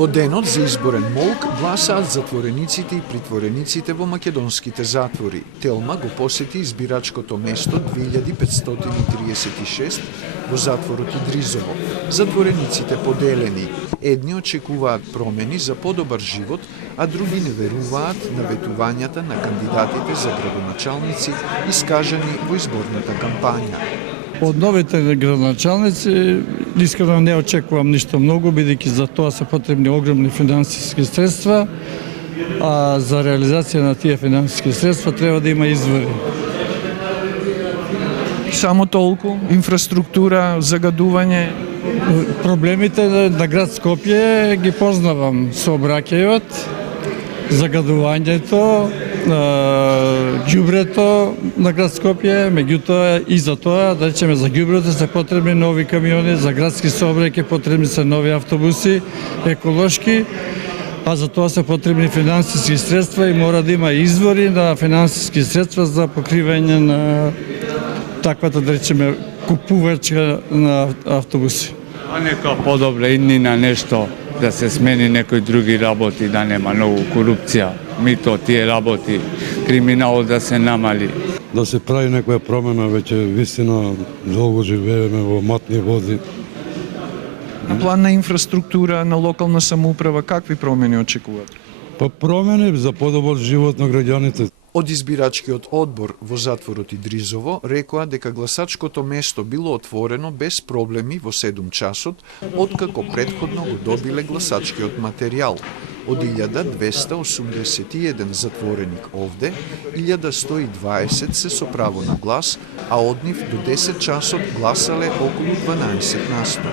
Во денот за изборен молк гласаат затворениците и притворениците во македонските затвори. Телма го посети избирачкото место 2536 во затворот Идризово. Затворениците поделени. Едни очекуваат промени за подобар живот, а други не веруваат на ветувањата на кандидатите за градоначалници искажани во изборната кампања. Од новите градоначалници искрено не очекувам ништо многу, бидејќи за тоа се потребни огромни финансиски средства, а за реализација на тие финансиски средства треба да има извори. Само толку? Инфраструктура, загадување? Проблемите на град Скопје ги познавам. Сообраќајот, загадувањето, ѓубрето на град Скопје, меѓутоа и за тоа, да речеме, за ѓубрето се потребни нови камиони, за градски сообраќај потребни се нови автобуси, еколошки, а за тоа се потребни финансиски средства и мора да има извори на финансиски средства за покривање на таквата, да речеме, купувачка на автобуси. А нека подобро иднина нешто, да се смени некои други работи, да нема многу корупција, мито, тие работи, криминал да се намали. Да се прави некоја промена, веќе вистина долго живееме во матни води. На план на инфраструктура, на локална самоуправа, какви промени очекувате? Па промени за подобар живот на граѓаните. Од избирачкиот одбор во затворот Идризово рекоа дека гласачкото место било отворено без проблеми во 7 часот, откако претходно го добиле гласачкиот материјал. Од 1281 затвореник овде, 1120 се со право на глас, а од нив до 10 часот гласале околу 12%.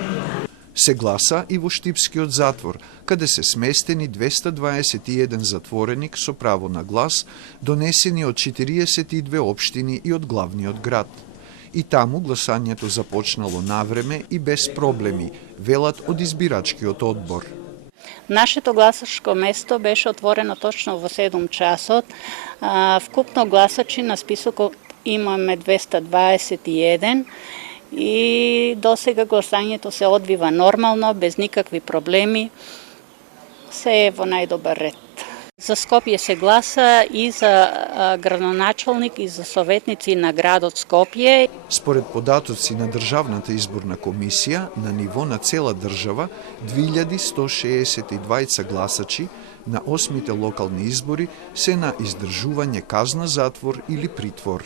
Се гласа и во Штипскиот затвор, каде се сместени 221 затвореник со право на глас, донесени од 42 општини и од главниот град. И таму гласањето започнало навреме и без проблеми, велат од избирачкиот одбор. Нашето гласачко место беше отворено точно во 7 часот. Вкупно гласачи на списокот имаме 221 и до сега гласањето се одвива нормално, без никакви проблеми. Се е во најдобар ред. За Скопје се гласа и за градоначалник и за советници на градот Скопје. Според податоци на Државната изборна комисија, на ниво на цела држава, 2162 гласачи на 8-те локални избори се на издржување казна затвор или притвор.